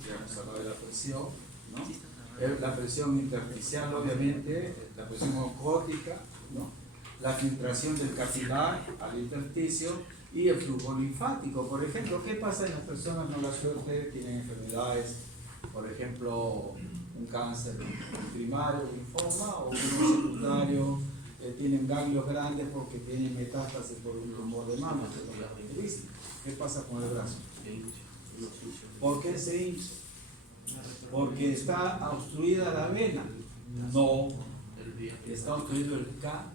Ya hemos hablado de la presión, ¿no? La presión intersticial, obviamente, la presión osmótica, ¿no? La filtración del capilar al intersticio y el flujo linfático. Por ejemplo, ¿qué pasa en las personas con la suerte tienen enfermedades, por ejemplo, un cáncer primario, linfoma, o uno secundario, tienen ganglios grandes porque tienen metástasis por un tumor de mama, que es la característica? ¿Qué pasa con el brazo? ¿Por qué se hincha? Porque está obstruida la vena. No, está obstruido el K.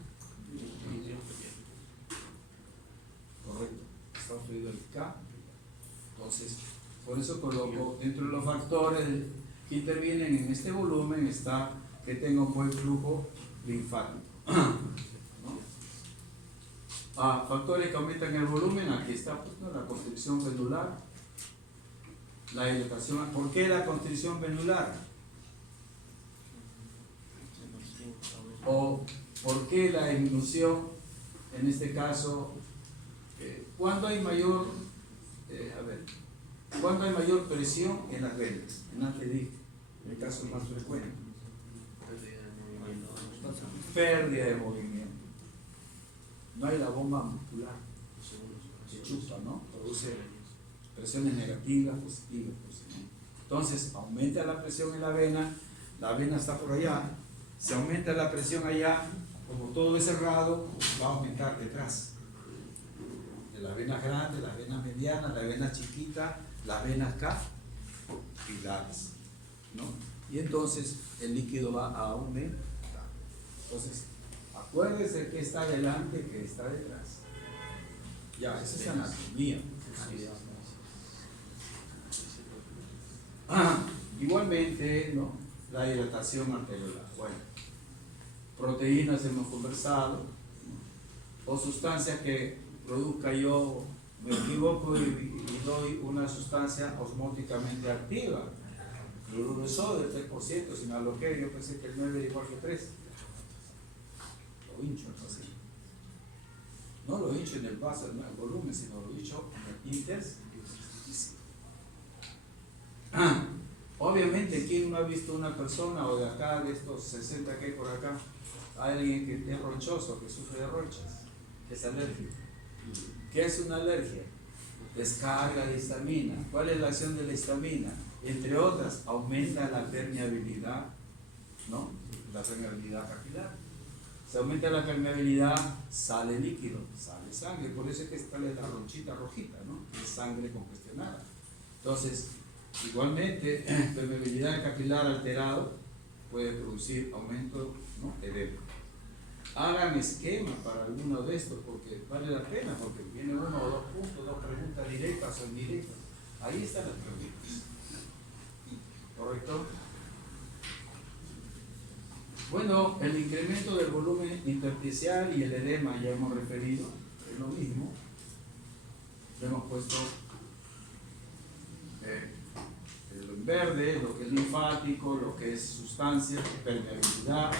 Correcto, está obstruido el K. Entonces, por eso coloco dentro de los factores que intervienen en este volumen está que tenga un buen flujo linfático. Factores que aumentan el volumen, aquí está pues, ¿no? La constricción venular, la dilatación. ¿Por qué la constricción venular? ¿O por qué la disminución? En este caso, ¿cuándo hay mayor, cuándo hay mayor presión en las venas? En antes dije, en el caso más frecuente. Pérdida de movimiento. No hay la bomba muscular que chupa, ¿no? Produce presiones negativas, positivas. Entonces, aumenta la presión en la vena está por allá, si aumenta la presión allá, como todo es cerrado, va a aumentar detrás. De las venas grandes, las venas medianas, las venas chiquitas, las venas capilares, ¿no? Y entonces el líquido va a aumentar. Entonces, acuérdese que está delante, que está detrás. Ya, esa es anatomía. Igualmente, ¿no? La dilatación arteriolar. Bueno, proteínas hemos conversado, ¿no? O sustancias que produzca yo, me equivoco y doy una sustancia osmóticamente activa. Cloruro de sodio, 3%, si me aloqué, yo pensé que el 9 era igual que 3. Lo hincho así. No lo hincho en el vaso, en el volumen, sino lo hincho en el intersticio. Obviamente, ¿quién no ha visto una persona o de acá, de estos 60 que hay por acá, alguien que es ronchoso, que sufre de ronchas, que es alérgico? ¿Qué es una alergia? Descarga de histamina. ¿Cuál es la acción de la histamina? Entre otras, aumenta la permeabilidad, ¿no? La permeabilidad capilar. Se aumenta la permeabilidad, sale líquido, sale sangre. Por eso es que sale la ronchita rojita, ¿no? Es sangre congestionada. Entonces, igualmente, permeabilidad capilar alterado puede producir aumento, ¿no? Edema. Hagan esquema para alguno de estos porque vale la pena, porque viene uno o dos puntos, dos preguntas directas o indirectas. Ahí están las preguntas. ¿Correcto? Bueno, el incremento del volumen intersticial y el edema ya hemos referido, es lo mismo. Lo hemos puesto lo en verde, lo que es linfático, lo que es sustancias, permeabilidad,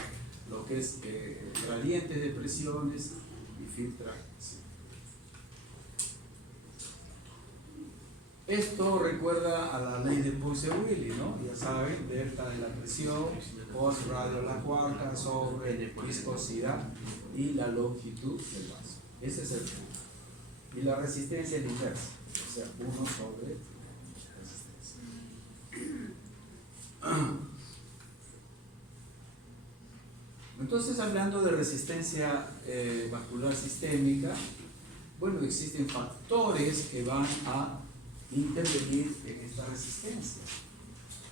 lo que es gradientes de presiones y filtración. Esto recuerda a la ley de Poiseuille, ¿no? Ya saben, delta de la presión, cos radio la cuarta sobre viscosidad y la longitud del vaso. Ese es el punto. Y la resistencia es la inversa, o sea, 1 sobre resistencia. Entonces, hablando de resistencia vascular sistémica, bueno, existen factores que van a intervenir en esta resistencia.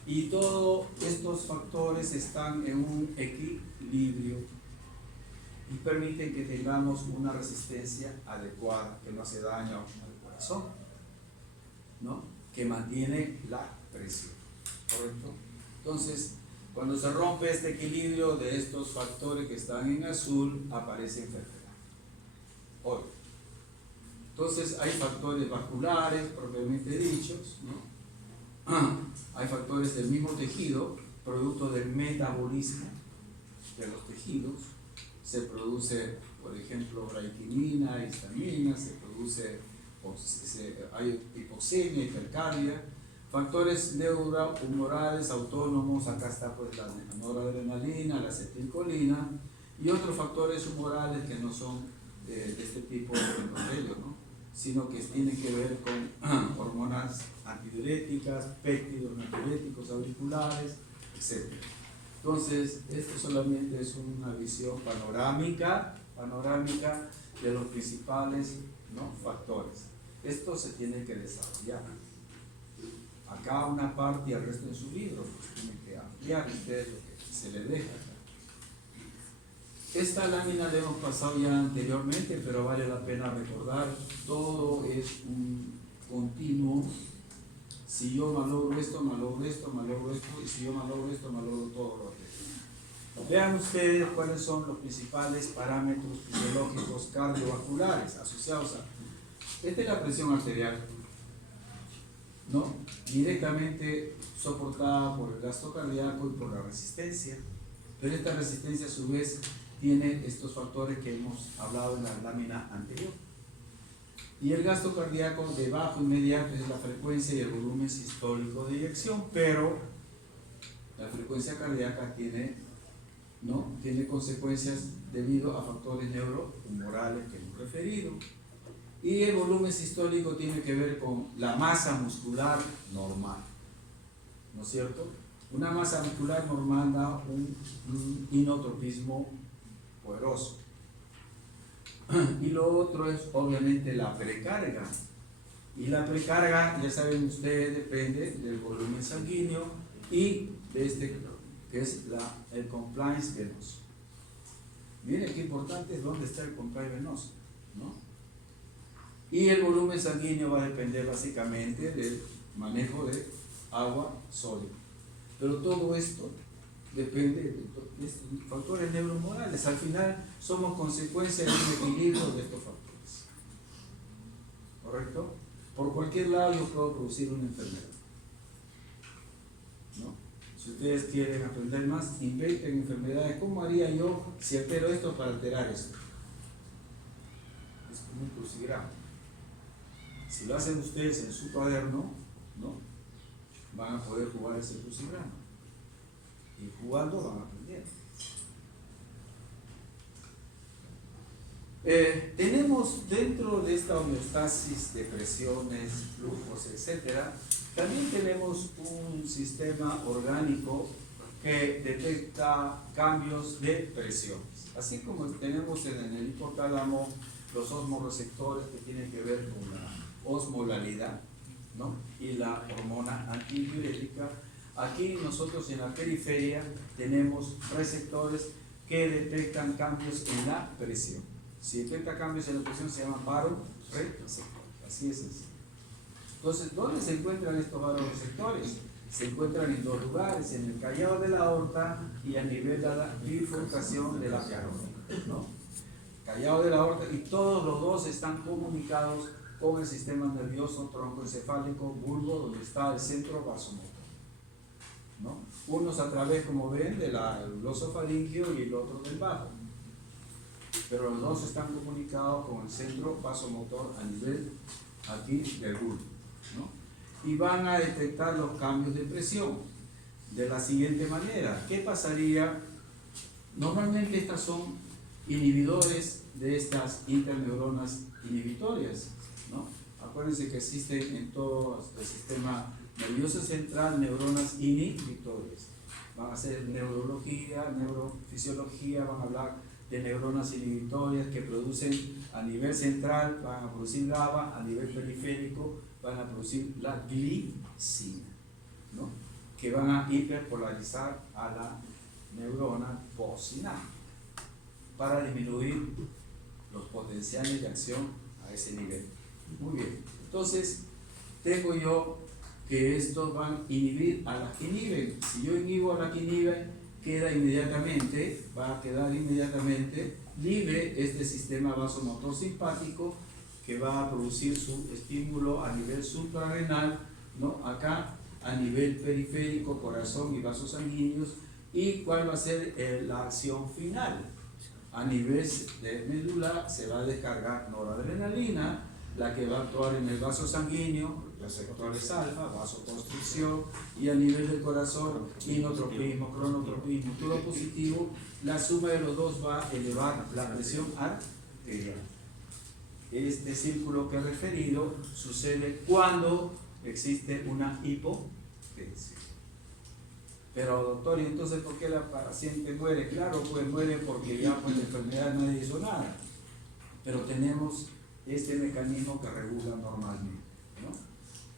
Y todos estos factores están en un equilibrio y permiten que tengamos una resistencia adecuada, que no hace daño al corazón, ¿no? Que mantiene la presión, ¿correcto? Entonces, cuando se rompe este equilibrio de estos factores que están en azul, aparece enfermedad. Hoy. Entonces, hay factores vasculares, propiamente dichos, ¿no? Hay factores del mismo tejido, producto del metabolismo de los tejidos. Se produce, por ejemplo, braquitina, histamina, se produce, hay hipoxemia, hipercardia, Factores neurohumorales autónomos, acá está pues la noradrenalina, la acetilcolina y otros factores humorales que no son de este tipo de endotelios, ¿no? Sino que tienen que ver con hormonas antidiuréticas, péptidos natriuréticos auriculares, etc. Entonces, esto solamente es una visión panorámica de los principales, ¿no?, factores. Esto se tiene que desarrollar. Acá una parte y el resto en su libro, pues tienen que ampliar ustedes lo que se les deja. Esta lámina la hemos pasado ya anteriormente, pero vale la pena recordar. Todo es un continuo. Si yo malogro esto, y si yo malogro esto, malogro todo lo que. Vean ustedes cuáles son los principales parámetros fisiológicos cardiovasculares asociados a. Esta es la presión arterial, ¿no? Directamente soportada por el gasto cardíaco y por la resistencia. Pero esta resistencia a su vez tiene estos factores que hemos hablado en la lámina anterior. Y el gasto cardíaco de bajo inmediato es la frecuencia y el volumen sistólico de eyección, pero la frecuencia cardíaca tiene consecuencias debido a factores neurohumorales que hemos referido. Y el volumen sistólico tiene que ver con la masa muscular normal, ¿no es cierto? Una masa muscular normal da un inotropismo poderoso. Y lo otro es obviamente la precarga. Y la precarga, ya saben ustedes, depende del volumen sanguíneo y de este, que es el compliance venoso. Miren qué importante es dónde está el compliance venoso, ¿no? Y el volumen sanguíneo va a depender básicamente del manejo de agua sólida. Pero todo esto depende de factores neurohumorales. Al final somos consecuencia de un equilibrio de estos factores. ¿Correcto? Por cualquier lado yo puedo producir una enfermedad, ¿no? Si ustedes quieren aprender más, inventen enfermedades. ¿Cómo haría yo si altero esto para alterar esto? Es como un crucigrama. Si lo hacen ustedes en su cuaderno, ¿no?, van a poder jugar ese crucigrama. Y jugando van a aprender. Tenemos dentro de esta homeostasis de presiones, flujos, etc., también tenemos un sistema orgánico que detecta cambios de presiones. Así como tenemos en el hipotálamo los osmoreceptores que tienen que ver con la osmolaridad, ¿no?, y la hormona antidiurética, aquí nosotros en la periferia tenemos receptores que detectan cambios en la presión. Si detecta cambios en la presión se llaman varoreceptores. Así es eso. Entonces, ¿dónde se encuentran estos varoreceptores? Se encuentran en dos lugares, en el callado de la aorta y a nivel de la bifurcación de la carótida, ¿no? Callado de la aorta, y todos los dos están comunicados con el sistema nervioso troncoencefálico bulbo, donde está el centro vasomotor, ¿no? Unos a través, como ven, del gloso faríngeo y el otro del bajo, pero los dos están comunicados con el centro vasomotor a nivel aquí del bulbo, ¿no? Y van a detectar los cambios de presión de la siguiente manera. ¿Qué pasaría? Normalmente estas son inhibidores de estas interneuronas inhibitorias, ¿no? Acuérdense que existen en todo el sistema nervioso central neuronas inhibitorias. Van a hacer neurología, neurofisiología, van a hablar de neuronas inhibitorias que producen a nivel central, van a producir GABA, a nivel periférico van a producir la glicina, ¿no?, que van a hiperpolarizar a la neurona postsináptica para disminuir los potenciales de acción a ese nivel. Muy bien, entonces tengo yo que estos van a inhibir a las que inhiben. Si yo inhibo a las que inhiben, va a quedar inmediatamente libre este sistema vasomotor simpático que va a producir su estímulo a nivel suprarrenal, ¿no?, acá a nivel periférico, corazón y vasos sanguíneos. ¿Y cuál va a ser la acción final? A nivel de médula se va a descargar noradrenalina, la que va a actuar en el vaso sanguíneo, receptores alfa, vasoconstricción, y a nivel del corazón, inotropismo, cronotropismo, todo positivo, la suma de los dos va a elevar la presión arterial. Este círculo que he referido sucede cuando existe una hipotensión. Pero doctor, ¿y entonces por qué la paciente muere? Claro, pues muere porque ya pues la enfermedad nadie hizo nada. Pero tenemos este mecanismo que regula normalmente, ¿no?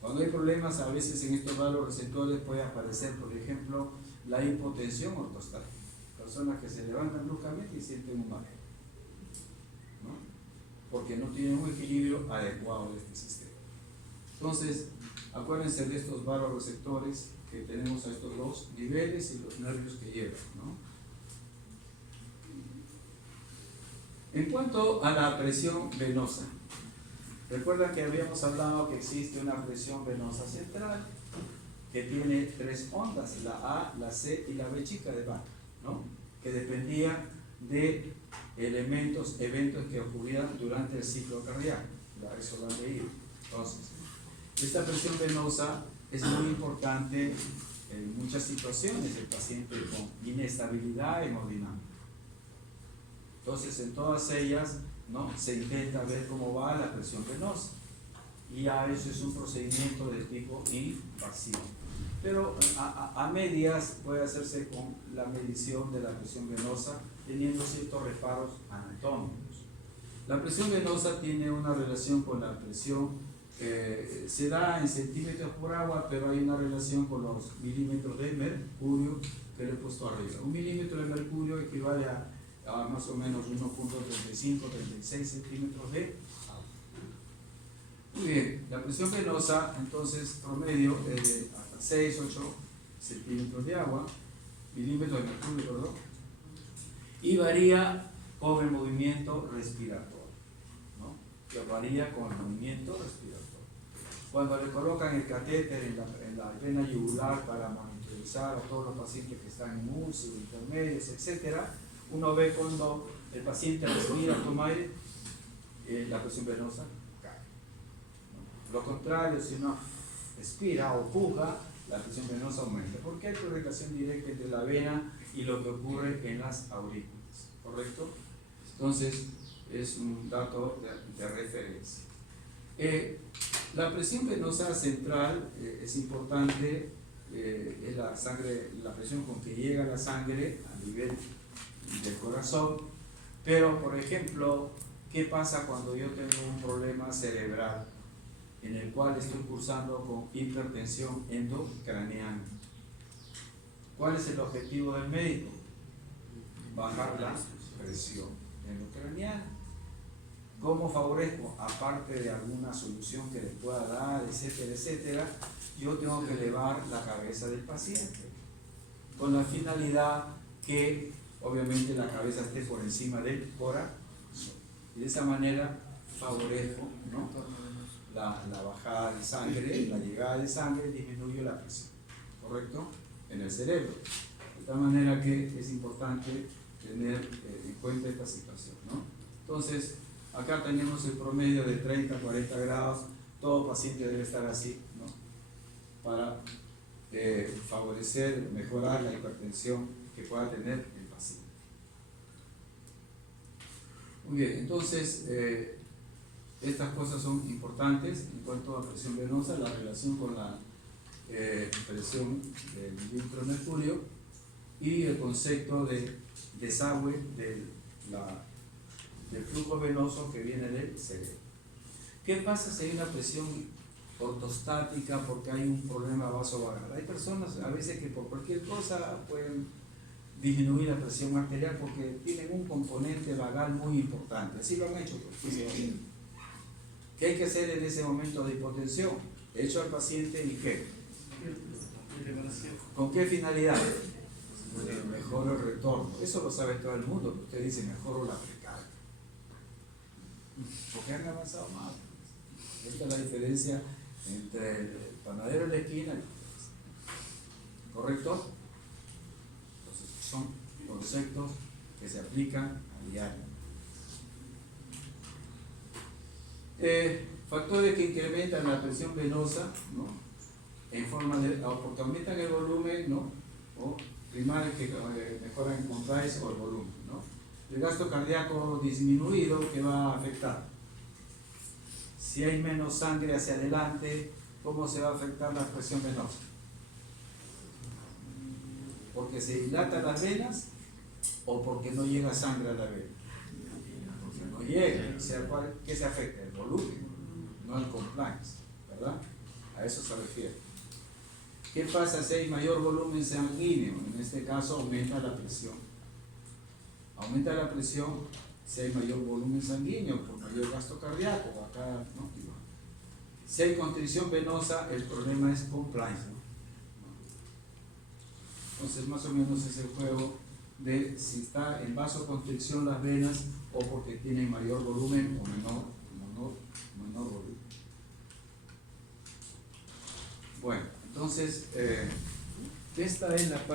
Cuando hay problemas, a veces en estos vasos receptores puede aparecer, por ejemplo, la hipotensión ortostática. Personas que se levantan bruscamente y sienten un mareo, ¿no? Porque no tienen un equilibrio adecuado de este sistema. Entonces, acuérdense de estos vasos receptores que tenemos a estos dos niveles y los nervios que llevan, ¿no? En cuanto a la presión venosa, recuerda que habíamos hablado que existe una presión venosa central que tiene tres ondas, la A, la C y la B chica de Bach, ¿no? Que dependía de eventos que ocurrían durante el ciclo cardíaco. Eso lo han leído. Entonces, esta presión venosa es muy importante en muchas situaciones del paciente con inestabilidad hemodinámica. Entonces, en todas ellas, ¿no?, se intenta ver cómo va la presión venosa. Y ya eso es un procedimiento de tipo invasivo. Pero a medias puede hacerse con la medición de la presión venosa, teniendo ciertos reparos anatómicos. La presión venosa tiene una relación con la presión, se da en centímetros por agua, pero hay una relación con los milímetros de mercurio que le he puesto arriba. Un milímetro de mercurio equivale a más o menos 1.35-36 centímetros de agua. Muy bien, la presión venosa entonces promedio de hasta 6-8 centímetros de agua, milímetros de mercurio, perdón, y varía con el movimiento respiratorio, ¿no? Que varía con el movimiento respiratorio. Cuando le colocan el catéter en la vena yugular para monitorizar a todos los pacientes que están en UCI, intermedios, etcétera, uno ve cuando el paciente respira, toma aire, la presión venosa cae, ¿no? Lo contrario, si uno expira o puja, la presión venosa aumenta, porque hay correlación directa entre la vena y lo que ocurre en las aurículas, ¿correcto? Entonces, es un dato de referencia. La presión venosa central es importante, es la sangre, la presión con que llega la sangre a nivel del corazón, pero por ejemplo, ¿qué pasa cuando yo tengo un problema cerebral en el cual estoy cursando con hipertensión endocraneana? ¿Cuál es el objetivo del médico? Bajar la presión endocraneana. ¿Cómo favorezco? Aparte de alguna solución que le pueda dar, etcétera, etcétera, yo tengo que elevar la cabeza del paciente con la finalidad que obviamente la cabeza esté por encima del corazón, y de esa manera favorezco, ¿no?, la bajada de sangre, la llegada de sangre, disminuyo la presión, ¿correcto?, en el cerebro. De tal manera que es importante tener en cuenta esta situación, ¿no? Entonces, acá tenemos el promedio de 30 a 40 grados, todo paciente debe estar así, ¿no?, para favorecer, mejorar la hipertensión que pueda tener el paciente. Muy bien, entonces estas cosas son importantes en cuanto a presión venosa, la relación con la presión del milímetro de mercurio y el concepto de desagüe del flujo venoso que viene del cerebro. ¿Qué pasa si hay una presión ortostática porque hay un problema vasovagal? Hay personas a veces que por cualquier cosa pueden disminuir la presión arterial porque tienen un componente vagal muy importante. Así lo han hecho. Pues. ¿Qué hay que hacer en ese momento de hipotensión? Hecho al paciente y ¿qué? ¿Con qué finalidad? Mejoro el retorno. Eso lo sabe todo el mundo. Usted dice mejoro la precarga. Porque han avanzado más. Esta es la diferencia entre el panadero en la esquina y ¿correcto? Entonces son conceptos que se aplican a diario. Factores que incrementan la presión venosa, ¿no? En forma de, o porque aumentan el volumen, ¿no? O primarios que mejoran el contraste o el volumen, ¿no? El gasto cardíaco disminuido, que va a afectar. Si hay menos sangre hacia adelante, ¿cómo se va a afectar la presión venosa? ¿Porque se dilatan las venas o porque no llega sangre a la vena? Porque no llega. O sea, ¿qué se afecta? El volumen, no el compliance, ¿verdad? A eso se refiere. ¿Qué pasa si hay mayor volumen sanguíneo? En este caso aumenta la presión. Aumenta la presión si hay mayor volumen sanguíneo, por mayor gasto cardíaco, acá, ¿no? Si hay constricción venosa, el problema es compliance, ¿no? Entonces, más o menos es el juego de si está en vasoconstricción las venas o porque tienen mayor volumen o menor volumen. Bueno, entonces, esta es la parte